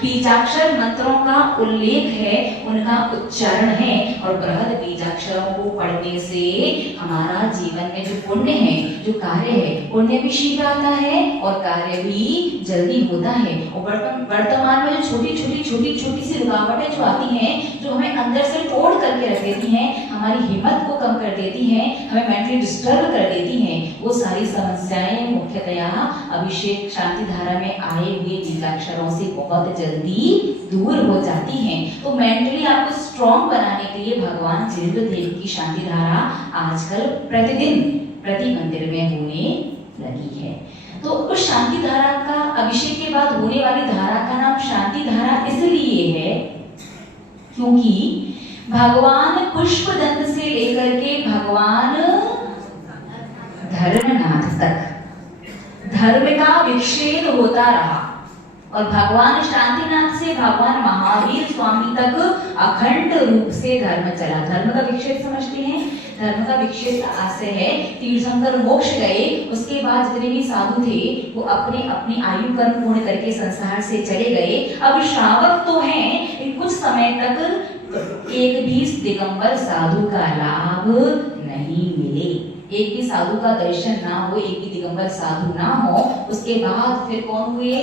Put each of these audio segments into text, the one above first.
बीजाक्षर मंत्रों का उल्लेख है, उनका उच्चारण है। और बृहद बीजाक्षरों को पढ़ने से हमारा जीवन में जो पुण्य है, जो कार्य है, पुण्य भी शीघ्र आता है और कार्य भी जल्दी होता है। और वर्तमान में जो छोटी छोटी सी रुकावटें जो आती हैं, जो हमें अंदर से तोड़ करके रख देती हैं, हमारी हिम्मत को कम कर देती हैं, हमें मेंटली डिस्टर्ब कर देती हैं, वो सारी समस्याएं मुख्यतया अभिषेक शांति धारा में आए हुए बीजाक्षरों से बहुत जल्दी दूर हो जाती हैं। तो मेंटली आपको स्ट्रॉन्ग बनाने के लिए भगवान जिनेंद्रदेव की शांति धारा आजकल प्रतिदिन प्रति मंदिर में होने लगी है। तो उस शांति धारा का अभिषेक के बाद होने वाली धारा का नाम शांति धारा इसलिए है क्योंकि भगवान पुष्पदंत से लेकर के भगवान धर्मनाथ तक धर्म का विक्षेद होता रहा और भगवान शांतिनाथ से भगवान महावीर स्वामी तक अखंड रूप से धर्म चला। धर्म का विक्षेद समझते हैं? धर्म का विक्षेद आशय है तीर्थंकर मोक्ष गए, उसके बाद जितने भी साधु थे वो अपने अपनी आयु कर्म पूर्ण करके संसार से चले गए। अब श्रावक तो हैं, कुछ समय तक एक भी दिगंबर साधु का लाभ नहीं मिले, एक भी साधु का दर्शन ना हो, एक भी दिगंबर साधु ना हो। उसके बाद फिर कौन हुए?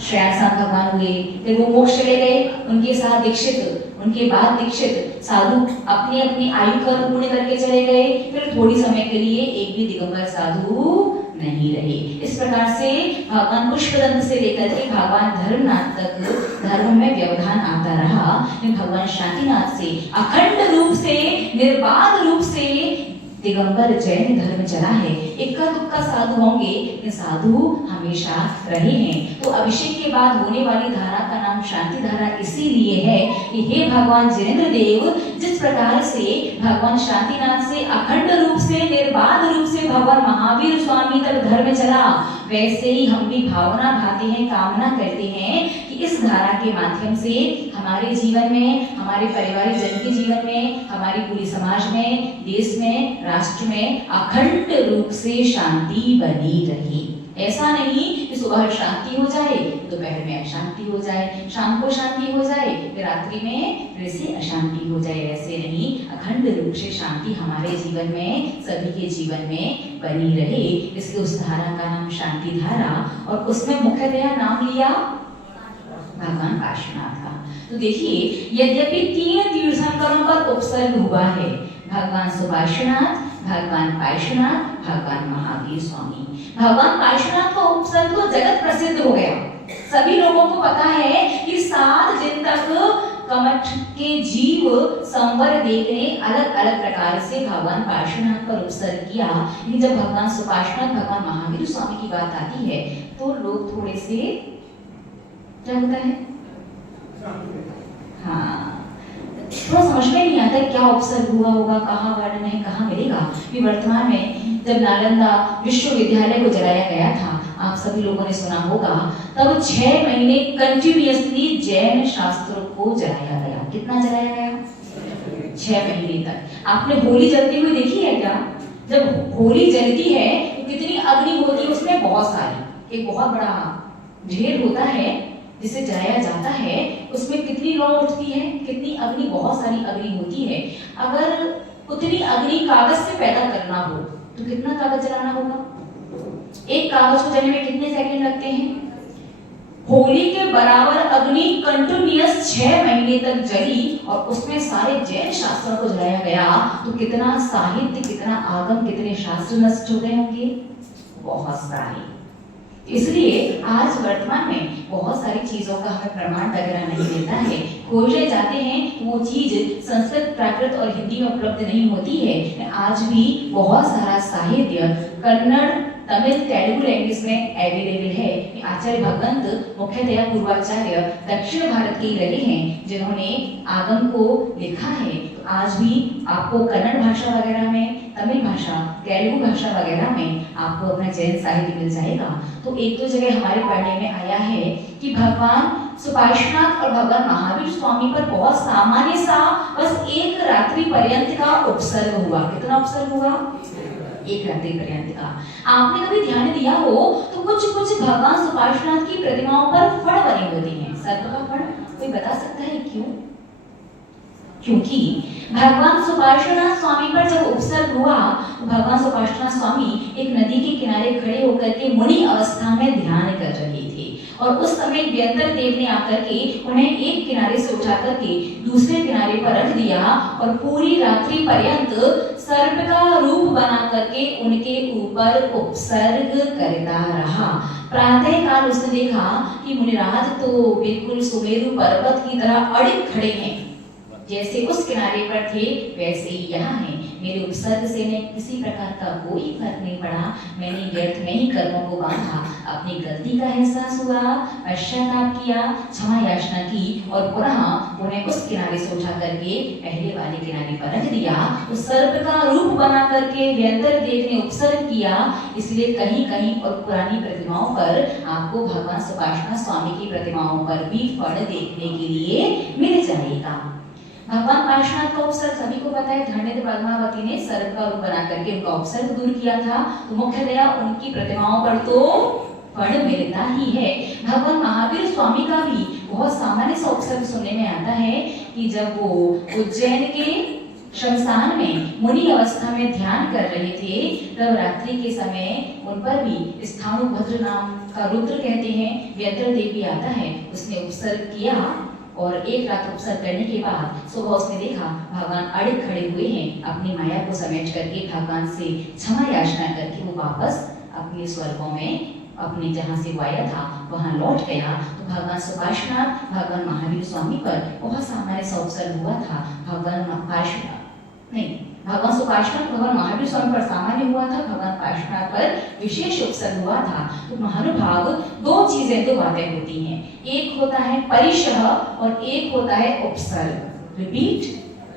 श्रेयासांत भगवान हुए, फिर वो मोक्ष चले गए, उनके साथ दीक्षित, उनके बाद दीक्षित साधु अपनी अपनी आयु कर्म पूर्ण करके चले गए। फिर थोड़ी समय के लिए एक भी दिगंबर साधु नहीं रहे। इस प्रकार से भगवान पुष्पदंत से लेकर के भगवान धर्मनाथ तक धर्म में व्यवधान आता रहा। भगवान शांतिनाथ से अखंड रूप से निर्बाध रूप से दिगंबर जैन धर्म चला है। इक्का दुक्का साधु होंगे, ये साधु हमेशा रहे हैं। तो अभिषेक के बाद होने वाली धारा का नाम शांति धारा इसीलिए है कि हे भगवान जिनेंद्रदेव, जिस प्रकार से भगवान शांतिनाथ से अखंड रूप से निर्बाध रूप से भगवान महावीर स्वामी तक धर्म चला, वैसे ही हम भी भावना भाते हैं, कामना करते हैं कि इस धारा के माध्यम से हमारे जीवन में, हमारे परिवारिक जन के जीवन में, हमारी पूरी समाज में, देश में, राष्ट्र में अखंड रूप से शांति बनी रहे। ऐसा नहीं कि सुबह शांति हो जाए, दोपहर में अशांति हो जाए, शाम को शांति हो जाए, फिर रात्रि में फिर से अशांति हो जाए, ऐसे नहीं। अखंड रूप से शांति हमारे जीवन में, सभी के जीवन में बनी रहे, इसलिए उस धारा का नाम शांति धारा। और उसमें मुख्यतया नाम लिया भगवान पार्श्वनाथ का। तो देखिए, यद्यपि 3 तीर्थंकरों का उपसर्ग हुआ है, भगवान सुपार्श्वनाथ, भगवान पार्श्वनाथ, भगवान महावीर स्वामी। भगवान पार्श्वनाथ का उपसर्ग तो जगत प्रसिद्ध हो गया, सभी लोगों को पता है कि 7 दिन तक कमठ के जीव संवर देखने अलग अलग प्रकार से भगवान पार्श्वनाथ का उपसर्ग किया। लेकिन जब भगवान सुपार्श्वनाथ, भगवान महावीर स्वामी की बात आती है तो लोग थोड़े से क्या होता है, हाँ, थोड़ा समझ में नहीं आता क्या उपसर्ग हुआ होगा, कहाँ वर्णन है, कहाँ मिलेगा। कि वर्तमान में जब नालंदा विश्वविद्यालय को जलाया गया था, आप सभी लोगों ने सुना होगा, तब 6 महीने कंटिन्यूअसली जैन शास्त्रों को जलाया गया। कितना जलाया गया? 6 महीने तक। आपने होली जलती हुई देखी है क्या? जब होली जलती है तो कितनी अग्नि होती है उसमें? बहुत सारी, एक बहुत बड़ा ढेर होता है जिसे जलाया जाता है, उसमें कितनी लौ उठती है, कितनी अग्नि, बहुत सारी अग्नि होती है। अगर उतनी अग्नि कागज से पैदा करना हो तो कितना कागज जलाना होगा? एक कागज को जलने में कितने सेकंड लगते हैं? होली के बराबर अग्नि कंटिन्यूअस 6 महीने तक जली और उसमें सारे जैन शास्त्रों को जलाया गया, तो कितना साहित्य, कितना आगम, कितने शास्त्र नष्ट हो गए होंगे? बहुत सारे। इसलिए आज वर्तमान में बहुत सारी चीजों का हमें प्रमाण वगैरह नहीं मिलता है, खोजे जाते हैं, वो चीज संस्कृत, प्राकृत और हिंदी में उपलब्ध नहीं होती है। आज भी बहुत सारा साहित्य कन्नड़, तमिल, तेलुगु लैंग्वेज में अवेलेबल है। आचार्य भगवंत मुख्यतया पूर्वाचार्य दक्षिण भारत के ही रहे हैं जिन्होंने आगम को लिखा है। तो आज भी आपको कन्नड़ भाषा वगैरह में, तमिल भाषा, तेलुगु भाषा वगैरह में आपको अपना जैन साहित्य मिल जाएगा। तो एक तो जगह हमारे पढ़ने में आया है कि भगवान सुपार्श्वनाथ और भगवान महावीर स्वामी पर बहुत सामान्य सा बस 1 रात्रि पर्यंत का उपसर्ग हुआ। कितना उपसर्ग हुआ? एक रात्रि पर्यंत का। आपने कभी ध्यान दिया हो तो कुछ कुछ भगवान सुपार्श्वनाथ की प्रतिमाओं पर फड़ बने होते हैं। सर्प का फड़ कोई बता सकता है क्यों? क्योंकि भगवान सुपार्श्वनाथ स्वामी पर जब उपसर्ग हुआ, भगवान सुपार्श्वनाथ स्वामी एक नदी के किनारे खड़े होकर के मुनि अवस्था में ध्यान कर रहे थे और उस समय व्यंतर देव ने आकर के उन्हें एक किनारे से उठा करके दूसरे किनारे पर रख दिया और पूरी रात्रि पर्यंत सर्प का रूप बना करके उनके ऊपर उपसर्ग करता रहा। प्रातः काल उसने देखा कि मुनिराज तो बिल्कुल सुमेरु पर्वत की तरह अड़िग खड़े हैं, जैसे उस किनारे पर थे वैसे ही यहाँ हैं। मेरे उपसर्ग से मैं किसी प्रकार का कोई फर्क नहीं पड़ा। मैंने व्यर्थ में ही कर्मों को बांधा, अपनी गलती का एहसास हुआ, पश्चाताप किया, क्षमा याचना की और पुनः उन्हें उस किनारे से उठा करके पहले वाले किनारे पर रख दिया। उस सर्प का रूप बना करके व्यंतर देव ने उपसर्ग किया। इसलिए कहीं कहीं और पुरानी प्रतिमाओं पर आपको भगवान सुपार्श्वनाथ स्वामी की प्रतिमाओं पर भी फड़ देखने के लिए मिल जाएगा। भगवान पार्श्वनाथ का उपसर्ग सभी को पता है। धन्य पद्मावती ने सर्प का रूप बना करके उनका उपसर्ग दूर किया था, तो मुख्यतया उनकी प्रतिमाओं पर तो फड़ मिलता ही है। भगवान महावीर स्वामी का भी बहुत सामान्य सा उपसर्ग सुनने में आता है कि जब वो उज्जैन के शमशान में मुनि अवस्था में ध्यान कर रहे थे, तब रात्रि के समय उन पर भी स्थाणुभद्र नाम का रुद्र कहते हैं व्यंतर देव भी आता है, उसने उपसर्ग किया और एक रात उपसर्ग करने के बाद सुबह उसने देखा भगवान अड़िग खड़े हुए हैं। अपनी माया को समेट करके भगवान से क्षमा याचना करके वो वापस अपने स्वर्गों में अपने जहाँ से वो आया था वहाँ लौट गया। तो भगवान सुपार्श्वनाथ भगवान महावीर स्वामी पर बहुत सामान्य सा उपसर्ग हुआ था। भगवान सुपार्श्वनाथ भगवान महावीर स्वामी पर सामान्य हुआ था, भगवान पार्श्वनाथ पर विशेष उपसर्ग हुआ था। तो महानुभाव दो चीजें तो बातें होती हैं, एक होता है परिशह और एक होता है उपसर्ग। रिपीट,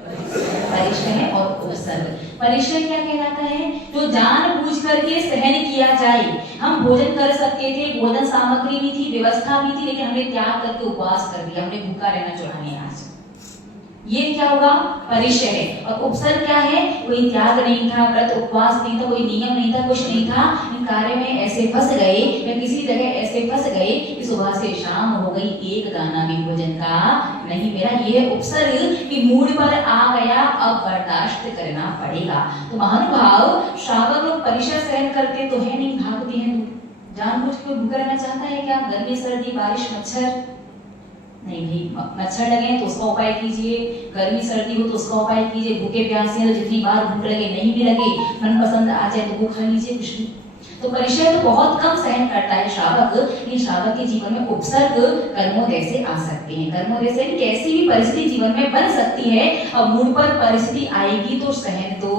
परिशह और उपसर्ग। परिशह क्या कहलाता है? जो जानबूझ करके सहन किया जाए। हम भोजन कर सकते थे, भोजन सामग्री भी थी, व्यवस्था भी थी, लेकिन हमने त्याग करके उपवास कर दिया, हमने भूखा रहना चुना नहीं आज। ये क्या होगा? परिशह है। और उपसर्ग क्या है? कोई त्याग नहीं था, व्रत उपवास नहीं था, कोई नियम नहीं था, कुछ नहीं था, इन कार्य में ऐसे फंस गए या किसी जगह ऐसे फंस गए कि सुबह से शाम हो गई, एक दाना भी भोजन का नहीं मिला। ये उपसर्ग की मूड पर आ गया, अब बर्दाश्त करना पड़ेगा। तो महानुभाव श्रावक लोग परिशह सहन करते तो है नहीं, भागते हैं दूर। जानबूझ के भूखा रहना चाहता है क्या? गर्मी सर्दी बारिश मच्छर नहीं भाई, मच्छर लगे तो उसका उपाय कीजिए, गर्मी सर्दी हो तो उसका उपाय कीजिए, भूखे प्यासे तो जितनी बार भूख लगे नहीं भी लगे, मन पसंद आ जाए तो वो खा लीजिए कुछ भी। तो परिशह तो बहुत कम सहन करता है श्रावक, लेकिन श्रावक के जीवन में उपसर्ग कर्मोदय से आ सकते हैं। कर्मोदय से कैसी भी परिस्थिति जीवन में बन सकती है, अब मूड पर परिस्थिति आएगी तो सहन तो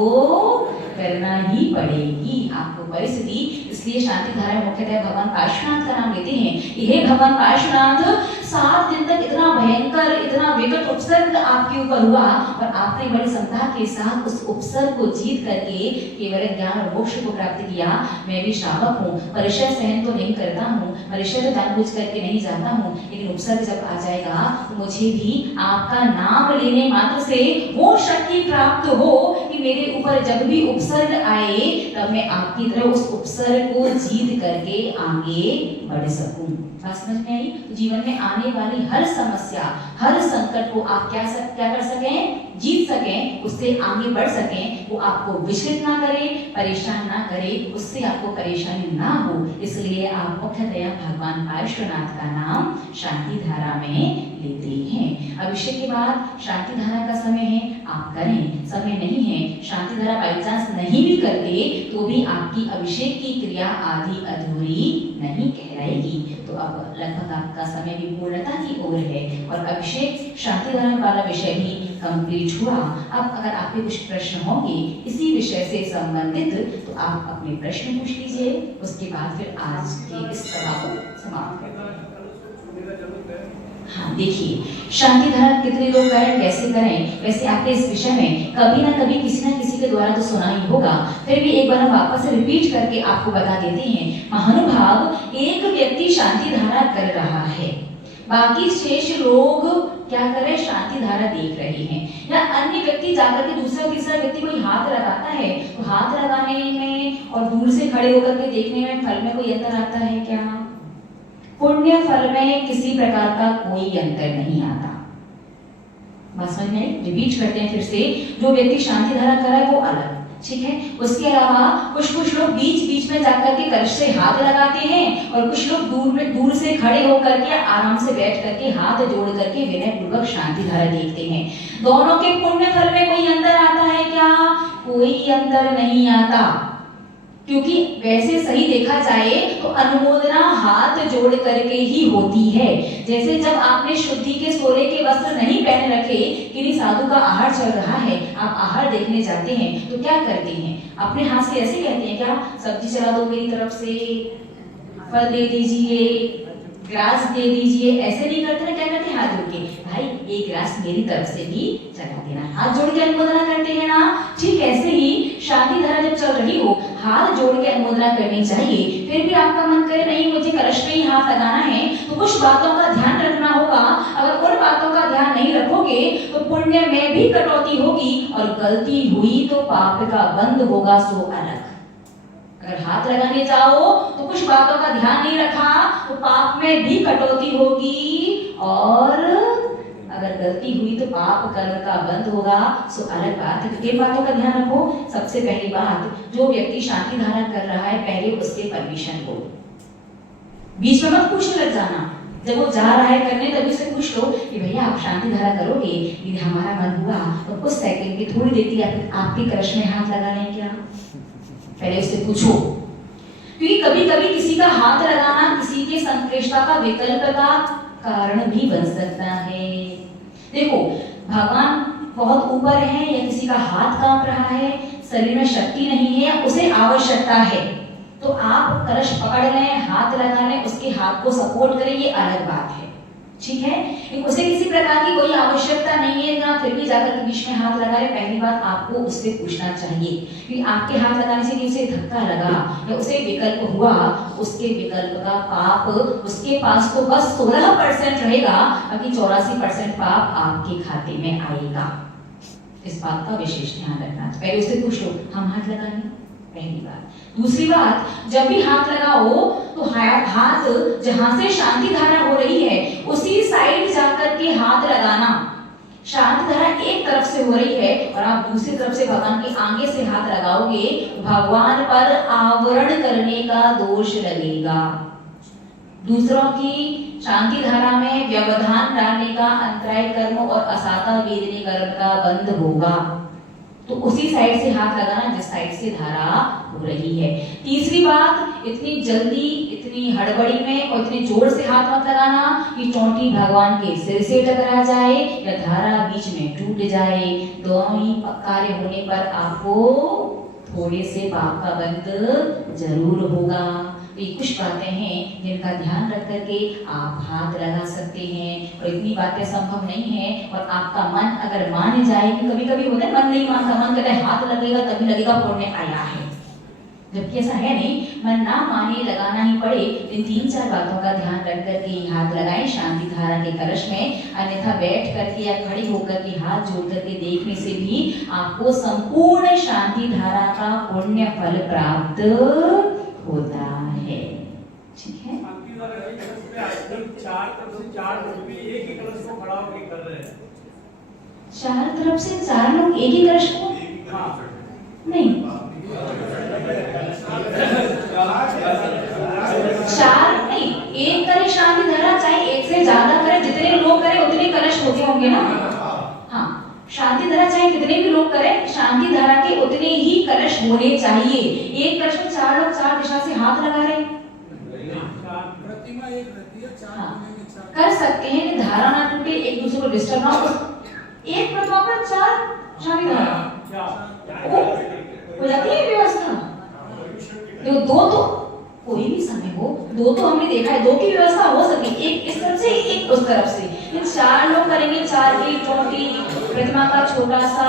करना ही पड़ेगी आपको परिस्थिति। इसलिए शांति धारा मुख्यतः भगवान पार्श्वनाथ का नाम लेते हैं। यह भगवान पार्श्वनाथ 7 दिन तक इतना भयंकर, इतना विकट उपसर्ग आपके ऊपर हुआ और आपने बड़ी समता के साथ उस उपसर्ग को जीत करके केवल ज्ञान और मोक्ष को प्राप्त किया। मैं भी श्रावक हूँ, परिशह सहन तो नहीं करता हूँ, परिशह तो जानबूझ करके नहीं जाता हूँ, लेकिन उपसर्ग जब आ जाएगा तो मुझे भी आपका नाम लेने मात्र से वो शक्ति प्राप्त हो कि मेरे ऊपर जब भी उपसर्ग आए तब मैं आपकी तरह उस उपसर्ग को जीत करके आगे बढ़ सकूं। बात समझ में आई? तो जीवन में आने वाली हर समस्या, हर संकट को आप क्या कर सकें? जीत सकें, उससे आगे बढ़ सकें, वो आपको विचलित ना करे, परेशान ना करे, उससे आपको परेशानी ना हो। इसलिए आप मुख्यतया भगवान पार्श्वनाथ का नाम शांति धारा में लेते हैं। अभिषेक के बाद शांति धारा का समय है, आप करें। समय नहीं है, शांति धारा बाई चांस नहीं भी करते तो भी आपकी अभिषेक की क्रिया आधी अधूरी नहीं कहलाएगी। तो अब लगभग आपका समय भी पूर्णता की ओर है और अभिषेक शांति धारा वाला विषय भी कंप्लीट हुआ। अब अगर आपके कुछ प्रश्न होंगे इसी विषय से संबंधित तो आप अपने प्रश्न पूछ लीजिए, उसके बाद फिर आज के इस सभा को समाप्त करें। हाँ, देखिए शांति धारा कितने लोग करें, कैसे करें, वैसे आपके इस विषय में कभी ना कभी किसी ना किसी के द्वारा तो सुना ही होगा, फिर भी एक बार हम वापस से रिपीट करके आपको बता देते हैं। महानुभाव, एक व्यक्ति शांति धारा कर रहा है, बाकी शेष लोग क्या कर रहे हैं, शांति धारा देख रहे हैं। या अन्य व्यक्ति जाकर के दूसरा तीसरा व्यक्ति कोई हाथ लगाता है तो हाथ लगाने में और दूर से खड़े होकर के देखने में फल में कोई अंतर आता है क्या? पुण्य फल में किसी प्रकार का कोई अंतर नहीं आता। बात समझ में? रिपीट करते हैं फिर से, जो व्यक्ति शांति धारा कर रहा है वो अलग, ठीक है। उसके अलावा कुछ लोग बीच बीच में जाकर के कलश से हाथ लगाते हैं और कुछ लोग दूर से खड़े होकर के आराम से बैठ करके हाथ जोड़ करके विनय पूर्वक शांति धारा देखते हैं। दोनों के पुण्य फल में कोई अंतर आता है क्या? कोई अंतर नहीं आता, क्योंकि वैसे सही देखा जाए तो अनुमोदना हाथ जोड़ करके ही होती है। जैसे जब आपने शुद्धि के सोले के वस्त्र नहीं पहन रखे, किन्हीं साधु का आहार चल रहा है, आप आहार देखने जाते हैं तो क्या करते हैं? अपने हाथ से ऐसे कहते हैं क्या, सब्जी चला दो मेरी तरफ से, फल दे दीजिए, ग्लास दे दीजिए, ऐसे नहीं करते ना। क्या करते हैं? हाथ जोड़ के, भाई एक ग्लास मेरी तरफ से भी चला देना, हाथ जोड़ के अनुमोदना करते हैं ना। ठीक ऐसे ही शांति धारा जब चल रही हो, हाथ जोड़ के अनुमोदना करनी चाहिए। फिर भी आपका मन करे नहीं मुझे कलश में ही हाथ लगाना है, तो कुछ बातों का ध्यान रखना होगा। अगर उन बातों का ध्यान नहीं रखोगे तो पुण्य में भी कटौती होगी और गलती हुई तो पाप का बंध होगा सो अलग। अगर हाथ लगाने जाओ तो कुछ बातों का ध्यान नहीं रखा तो पाप में भी कटौती होगी, और अगर गलती हुई तो पाप कर्म का बंध होगा सो अलग बात है। किन बातों का ध्यान रखो? सबसे पहली बात, जो व्यक्ति शांति धारा कर रहा है पहले उसके परमिशन लो, बीच में मत पूछने लग जाना। जब वो जा रहा है करने तभी उससे पूछ लो कि भैया आप शांति धारा करोगे? यदि हमारा मन हुआ तो कुछ सेकंड की थोड़ी देर की आपके कलश में हाथ लगा लें क्या? पहले उससे पूछो, क्योंकि कभी कभी किसी का हाथ लगाना किसी के संप्रेषता का विकल्प का कारण भी बन सकता है। देखो भगवान बहुत ऊपर है या किसी का हाथ कांप रहा है, शरीर में शक्ति नहीं है या उसे आवश्यकता है, तो आप कलश पकड़ लें, हाथ लगा लें, उसके हाथ को सपोर्ट करें, ये अलग बात है, ठीक है। उसे किसी प्रकार की कोई आवश्यकता नहीं है ना, फिर भी जाकर के बीच में हाथ लगा ले, पहली बात आपको उससे पूछना चाहिए कि आपके हाथ लगाने से उसे धक्का लगा या उसे विकल्प हुआ, उसके विकल्प का पाप उसके पास तो बस 16% रहेगा, बाकी 84% पाप आपके खाते में आएगा। इस बात का विशेष ध्यान रखना। तो पहले उससे पूछ लो हम हाथ लगाएं, पहली बात। दूसरी बात, जब भी हाथ लगाओ तो हाथ जहां से शांति धारा हो रही है उसी साइड जाकर के हाथ लगाना। शांति धारा एक तरफ से हो रही है और आप दूसरी तरफ से भगवान के आगे से हाथ लगाओगे, भगवान पर आवरण करने का दोष लगेगा। दूसरों की शांति धारा में व्यवधान डालने का, अंतराय कर्म और असाता वेदने कर्म का बंद होगा। तो उसी साइड से हाथ लगाना जिस साइड से धारा हो रही है। तीसरी बात, इतनी जल्दी, इतनी हड़बड़ी में और इतने जोर से हाथ मत लगाना कि चोटी भगवान के सिर से टकरा जाए या धारा बीच में टूट जाए। दोनों ही कार्य होने पर आपको थोड़े से पाप का बंध जरूर होगा। तो ये कुछ बातें हैं जिनका ध्यान रख करके आप हाथ लगा सकते हैं, और इतनी बातें संभव नहीं है। और आपका मन अगर मान जाए, कि कभी कभी होता है मन नहीं मानता, मन कहता है हाथ लगेगा तभी लगेगा पुण्य आया है, जबकि ऐसा है नहीं। मन ना माने, लगाना ही पड़े। इन 3-4 बातों का ध्यान रख करके हाथ लगाएं शांति धारा के कलश में। अन्यथा बैठ करके या खड़े होकर के हाथ जोड़ करके देखने से भी आपको संपूर्ण शांति धारा का पुण्य फल प्राप्त होता है, ठीक है। चार तरफ से 4 लोग एक ही कलश को खड़ा होकर कर रहे हैं। 4 तरफ से 4 लोग एक ही कलश को? नहीं, 4 नहीं, एक करे शांति धारा, चाहे एक से ज्यादा करे, जितने लोग करे उतने कलश होते होंगे ना। हाँ, शांति धारा चाहे कितने भी लोग करें, शांति धारा के उतने ही कलश होने चाहिए। एक कलश में 4 लोग 4 दिशा से हाथ लगा रहे, प्रतिमा एक रहती है, 4 कर सकते हैं कि धारा ना टूटे, एक दूसरे को डिस्टर्ब ना हो। एक प्रतिमा पर 4 शांति धारा हो जाती है व्यवस्था। देखो 2 तो कोई भी समय हो, 2 तो हमने देखा है, 2 की व्यवस्था हो सकती है, एक इस तरफ से एक उस तरफ से। लेकिन 4 लोग करेंगे, 4 की चोटी प्रतिमा का छोटा सा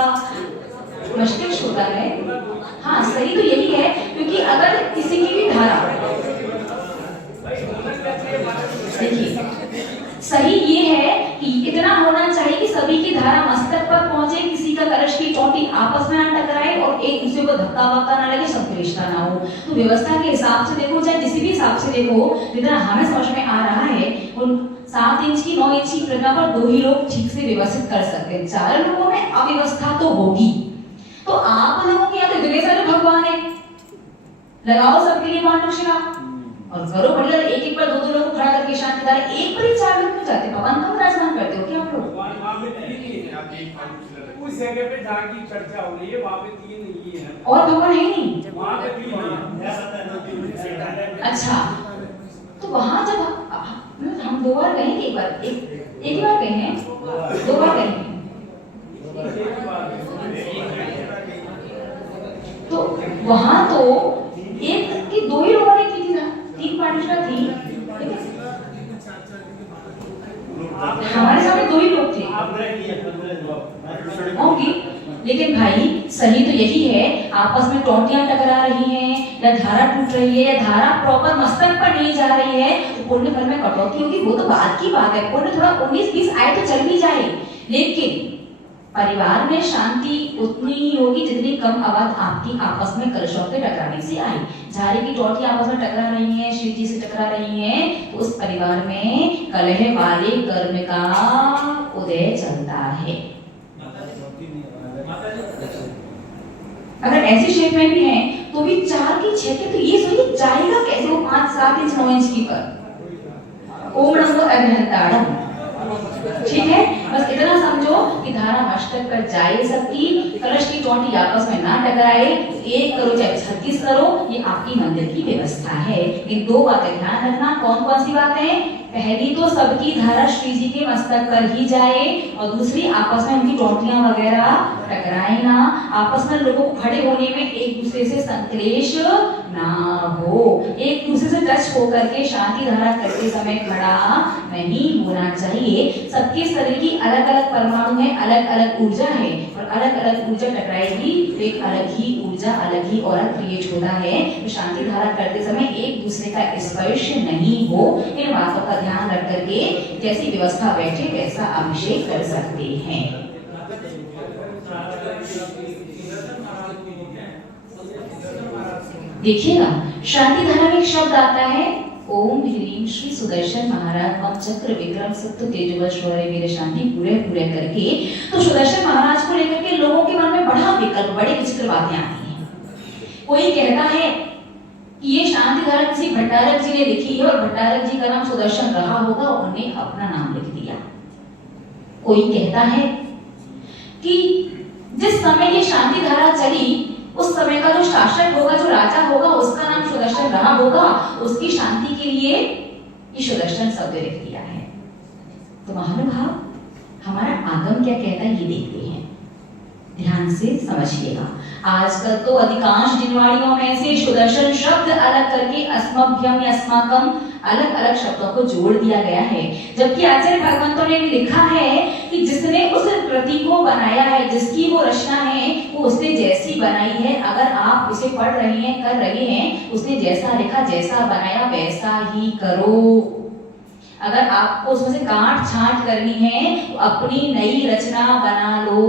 मुश्किल होता है। हाँ, सही तो यही है, क्योंकि अगर किसी की भी धारा, देखिए सही ये है कि इतना होना चाहिए कि सभी की धारा मस्तक पर पहुंचे, किसी का कलश की चोटी आपस में ना टकराए और एक दूसरे को धक्का वक्का ना लगे, संक्लेशता ना हो। तो व्यवस्था के हिसाब से देखो, चाहे किसी भी हिसाब से देखो, जितना हमें समझ में आ रहा है उन 7 इंच की 9 इंच की प्रतिमा पर 2 ही लोग ठीक से व्यवस्थित कर सकते हैं। 4 लोगों में अव्यवस्था तो होगी। तो आप लोगों के यहाँ तो इतने सारे भगवान है, लगाओ सबके लिए पांडुशिला और करो बढ़िया। एक एक पर 2 लोगों को खड़ा करके शांति धारा, एक पर ही 4 लोग क्यों जाते हैं? भगवान कम राजमान करते हो क्या आप लोग? उस जगह पे जहाँ की चर्चा हो रही है वहाँ पे 3 ही है और भगवान है नहीं वहाँ पे 3 है। अच्छा, तो वहां जब हम 2 बार गए हैं, एक ही बार गए हैं, 2 बार गए हैं, तो वहां तो एक की 2 ही लोगों ने की थी ना, 3 पार्टिशन थी, हमारे सामने 2 ही लोग थे होंगी। लेकिन भाई सही तो यही है, आपस में टोंटियां टकरा रही हैं या धारा टूट रही है या धारा प्रॉपर मस्तक पर नहीं जा रही है, तो पुण्य फल में कटौती होगी, वो तो बात की बात है। पुण्य थोड़ा 19-20 आए तो चल भी जाए, लेकिन परिवार में शांति उतनी ही होगी जितनी कम आवाज आपकी आपस में कलशों के टकराने से आई। झाड़ी की टोटी आपस में टकरा रही है, शिव जी से टकरा रही है, तो उस परिवार में कलह वाले कर्म का उदय चलता है। अगर ऐसी शेप में भी है तो भी 4 की 6 के, तो ये सोचिए जाएगा कैसे वो 5-7 इंच 9 इंच की पर। ओम नमो अग्निहोत्राणम, ठीक है, बस इतना समझो कि धारा मस्तक पर जाए सबकी, कलश की चोटी आपस में ना टकराए, एक करो चाहे 36 करो, ये आपकी मंदिर की व्यवस्था है। इन 2 बातें ध्यान रखना। कौन कौन सी बातें? पहली तो सबकी धारा श्री जी के मस्तक पर ही जाए, और दूसरी आपस में उनकी टोटियां वगैरह टकराए ना, आपस में लोगों को खड़े होने में एक दूसरे से संक्लेश ना हो, एक दूसरे से टच होकर के शांति धारा करते समय खड़ा नहीं होना चाहिए। सबके शरीर की अलग अलग परमाणु है, अलग अलग ऊर्जा है, और अलग अलग ऊर्जा टकराएगी तो एक अलग ही ऊर्जा, अलग ही ऑरा क्रिएट होता है। तो शांति धारा करते समय एक दूसरे का स्पर्श नहीं हो, इन बातों का ध्यान रख करके जैसी व्यवस्था बैठे वैसा अभिषेक कर सकते हैं। देखिएगा शांति धारा में एक शब्द आता है, ओम ह्रीम श्री सुदर्शन महाराज मम चक्र विक्रम सत्य तेजवल शौर्य वीर शांति पूरे पूरे करके। तो सुदर्शन महाराज को लेकर के लोगों के मन में बड़ा विकल्प, बड़े विचित्र बातें आती हैं। कोई कहता है कि ये शांति धारा किसी भट्टारक जी ने लिखी है और भट्टारक जी का नाम सुदर्शन रहा होगा, उन्होंने अपना नाम लिख दिया। कोई कहता है कि जिस समय ये शांति धारा चली उस समय का जो शासक होगा, जो राजा होगा, उसका नाम सुदर्शन रहा होगा, उसकी शांति के लिए ये सुदर्शन शब्द लिख दिया है। तो महानुभाव हमारा आगम क्या कहता है ये देखते हैं, ध्यान से समझिएगा। आजकल तो अधिकांश जिनवाड़ियों में से सुदर्शन शब्द अलग करके अस्मभ्यम या अस्माकम अलग अलग शब्दों को जोड़ दिया गया है, जबकि आचार्य भगवंतों ने लिखा है कि जिसने उस कृति को बनाया है, जिसकी वो रचना है, वो उसने जैसी बनाई है। अगर आप उसे पढ़ रहे हैं, कर रहे हैं, उसने जैसा लिखा, जैसा बनाया वैसा ही करो। अगर आपको उसमें से काट छांट करनी है तो अपनी नई रचना बना लो।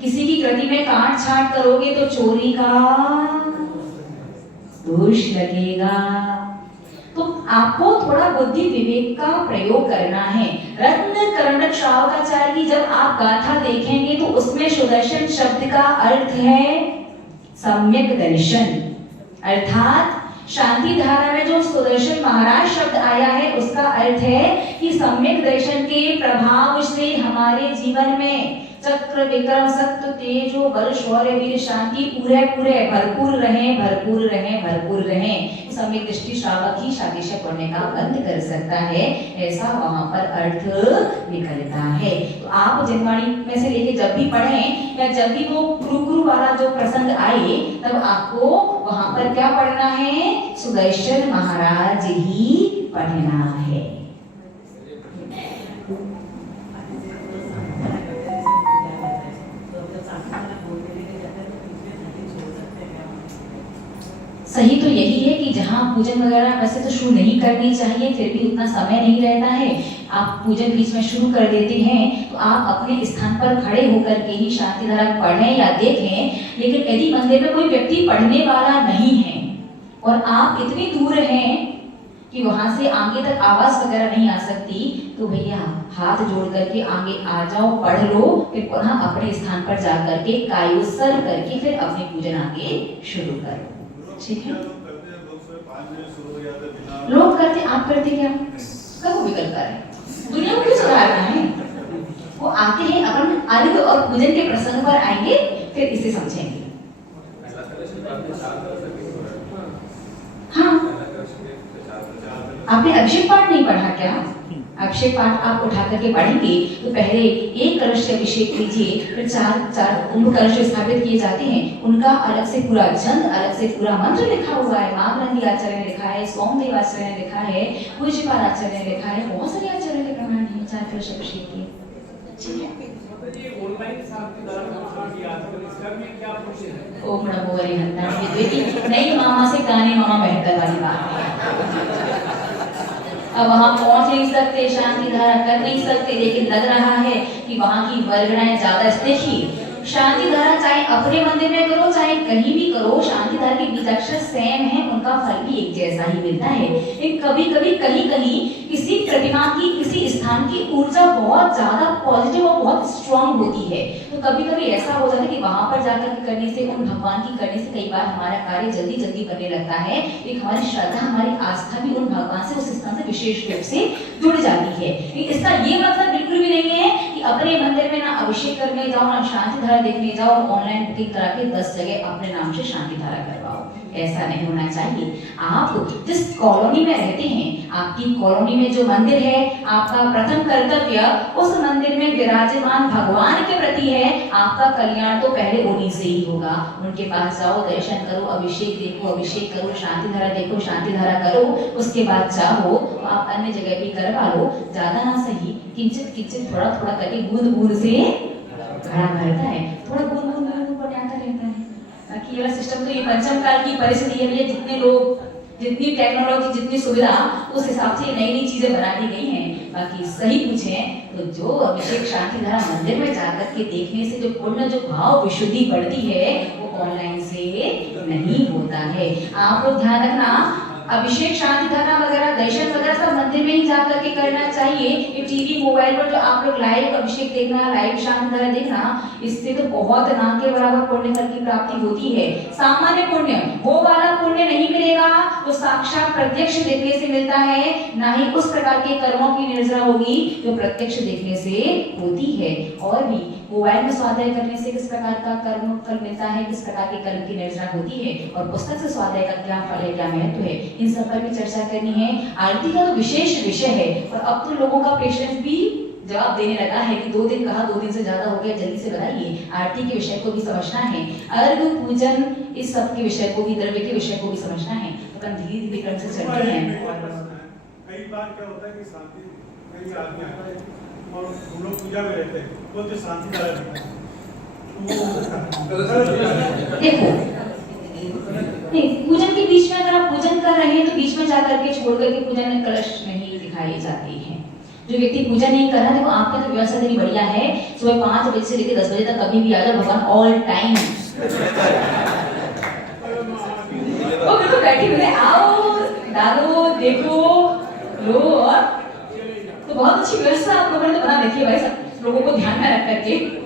किसी की कृति में काट छांट करोगे तो चोरी का दोष लगेगा। तो आपको थोड़ा बुद्धि विवेक का प्रयोग करना है। रत्न कर्णक श्रावकाचार्य की जब आप गाथा देखेंगे तो उसमें सुदर्शन शब्द का अर्थ है सम्यक दर्शन, अर्थात शांति धारा में जो सुदर्शन महाराज शब्द आया है उसका अर्थ है कि सम्यक दर्शन के प्रभाव से हमारे जीवन में चक्र विक्रम सत्य तेजो बल शौर्य वीर शांति पूरे पूरे भरपूर रहें, भरपूर रहें, भरपूर रहें। सम्यक दृष्टि श्रावक ही शादिशा करने का बंद कर सकता है, ऐसा वहां पर अर्थ निकलता है। तो आप जनवाणी में से लेके जब भी पढ़ें या जब भी वो गुरु वाला जो प्रसंग आए तब आपको वहां पर क्या पढ़ना है? सुदर्शन महाराज ही पढ़ना है। सही तो यही है कि जहां जहाँ पूजन वगैरह वैसे तो शुरू नहीं करनी चाहिए, फिर भी उतना समय नहीं रहता है, आप पूजन बीच में शुरू कर देते हैं, तो आप अपने स्थान पर खड़े होकर के ही शांति धारा पढ़ें या देखें। लेकिन यदि मंदिर में कोई व्यक्ति पढ़ने वाला नहीं है और आप इतनी दूर हैं कि वहां से आगे तक आवाज वगैरह नहीं आ सकती, तो भैया हाथ जोड़ करके आगे आ जाओ, पढ़ लो, फिर पुनः अपने स्थान पर जाकर के कायोत्सर्ग करके फिर अपने पूजन आगे शुरू करो। ठीक है, लोग करते, आप करते क्या? कब विकल्प कर रहे, दुनिया को क्यों सुधारना है? वो आते हैं, अपन अर्घ और पूजन के प्रसंग पर आएंगे, फिर इसे समझेंगे। हाँ, आपने अभिषेक पाठ नहीं पढ़ा क्या? अभिषेक पाठ आप उठा करके पढ़ेंगे तो पहले एक कलश से अभिषेक कीजिए, फिर चार कुंभ कलश स्थापित किए जाते हैं, उनका अलग से पूरा छंद, अलग से पूरा मंत्र लिखा हुआ है। मामनंदी आचार्य ने लिखा है, सोमदेव आचार्य ने लिखा है, पूज्यपाल आचार्य ने लिखा है, बहुत सारे आचार्य के प्रमाण हैं 4 कलश अभिषेक के। ठीक है, ऑनलाइन शांति धारा की आजकल इसका में क्या पूछे है? ओम नमो हरिहंता बेटी, नहीं मामा से गाने मामा बेहतर वाली बात है। अब वहां पहुंच नहीं सकते, शांति धारा कर नहीं सकते, लेकिन लग रहा है कि वहां की वर्गणाएं ज्यादा। देखिए, शांति धारा चाहे अपने मंदिर में करो चाहे कहीं भी करो, शांति धारा के बीजाक्षर सेम है, उनका फल भी एक जैसा ही मिलता है। लेकिन कभी कभी कहीं कहीं किसी प्रतिमा की, किसी स्थान की ऊर्जा बहुत ज्यादा पॉजिटिव और बहुत स्ट्रांग होती है, तो कभी कभी ऐसा हो जाता है कि वहां पर जाकर के करने से, उन भगवान की करने से कई बार हमारा कार्य जल्दी जल्दी करने लगता है। एक हमारी श्रद्धा, हमारी आस्था भी उन भगवान से, उस स्थान से विशेष रूप से जुड़ जाती है। इसका ये मतलब बिल्कुल भी नहीं है कि अपने मंदिर में ना अभिषेक करने जाओ, ना शांति धारा देखने जाओ और ऑनलाइन बुकिंग करा के 10 जगह अपने नाम से शांति धारा करवाओ। ऐसा नहीं होना चाहिए। आप जिस कॉलोनी में रहते हैं, आपकी कॉलोनी में जो मंदिर है, आपका प्रथम कर्तव्य उस मंदिर में विराजमान भगवान के प्रति है। आपका कल्याण तो पहले उन्हीं से ही होगा। उनके पास जाओ, दर्शन करो, अभिषेक देखो, अभिषेक करो, शांति धारा देखो, शांति धारा करो। उसके बाद चाहो तो आप अन्य जगह भी करवा लो, ज्यादा ना सही, किंचित किंचित थोड़ा थोड़ा करके बूंद बूंद से घड़ा भरता है, थोड़ा बूंद बूंद बूंद पर आता रहता है। बाकी ये सिस्टम तो ये पंचम काल की परिस्थिति है, जितने लोग, जितनी टेक्नोलॉजी, जितनी सुविधा, उस हिसाब से नई नई चीजें बना दी गई हैं। बाकी सही पूछें तो जो अभिषेक शांति धारा मंदिर में जाकर के देखने से जो पुण्य, जो भाव विशुद्धि बढ़ती है, वो ऑनलाइन से नहीं होता है। आप लोग ध्यान रखना, अभिषेक शांति धारा वगैरह दर्शन वगैरह सब मंदिर में ही जाकर के करना चाहिए। ये टीवी मोबाइल पर जो आप लोग लाइव अभिषेक देखना, लाइव शांति धारा देखना, इससे तो बहुत ना के बराबर पुण्य फल की प्राप्ति होती है। सामान्य पुण्य, वो वाला पुण्य नहीं मिलेगा जो साक्षात प्रत्यक्ष देखने से मिलता है, ना ही उस प्रकार के कर्मों की निर्जरा होगी जो प्रत्यक्ष देखने से होती है। और भी मोबाइल में स्वाध्याय करने से किस प्रकार का कर्म फल मिलता है, किस प्रकार के कर्म की निर्जरा होती है, और पुस्तक से स्वाध्याय का क्या फल है, क्या महत्व है, इन सब पर भी चर्चा करनी है। आरती का तो विशेष विषय है, और अब तो लोगों का पेशेंस भी जवाब देने लगा है कि 2 दिन कहा, 2 दिन से ज्यादा हो गया, जल्दी से बताइए। आरती के विषय को भी समझना है, अर्घ पूजन, इस सब के विषय को भी, द्रव्य के विषय को भी समझना है। तो हम धीरे धीरे क्रम से चलते हैं। कई बार क्या होता है कि शांति, कई आदमी आता है और हम लोग पूजा में रहते हैं, वो जो शांति धारा देखते हैं, देखो नहीं, पूजन के बीच में अगर आप पूजन कर रहे हैं तो बीच में जाकर के छोड़ करके पूजन में कलश नहीं दिखाई जाती है। जो व्यक्ति पूजन नहीं कर रहा है, वो आपका तो व्यवस्था इतनी बढ़िया है, सुबह 5 बजे से लेकर 10 बजे तक कभी भी आ जाओ, भगवान ऑल टाइम वो बिल्कुल बैठे हुए, आओ डालो, देखो, लो, और तो बहुत अच्छी व्यवस्था आप लोगों ने तो बना रखी है भाई, सब लोगों को ध्यान में रख करके।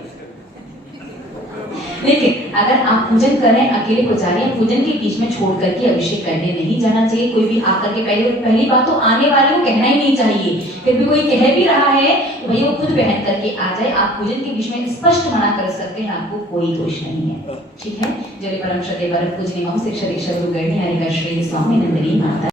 लेकिन अगर आप पूजन कर रहे हैं, अकेले पुजारी हैं, पूजन के बीच में छोड़ करके अभिषेक करने नहीं जाना चाहिए। कोई भी आकर के पहली बात तो आने वाले को कहना ही नहीं चाहिए। फिर भी कोई कह भी रहा है तो भैया वो खुद पहन करके आ जाए। आप पूजन के बीच में स्पष्ट मना कर सकते हैं, आपको कोई दोष नहीं है। ठीक है, जय परम श्रद्धेय परम पूजनीय मम शिक्षक गुरु गणिया श्री स्वामी नंदिनी माता।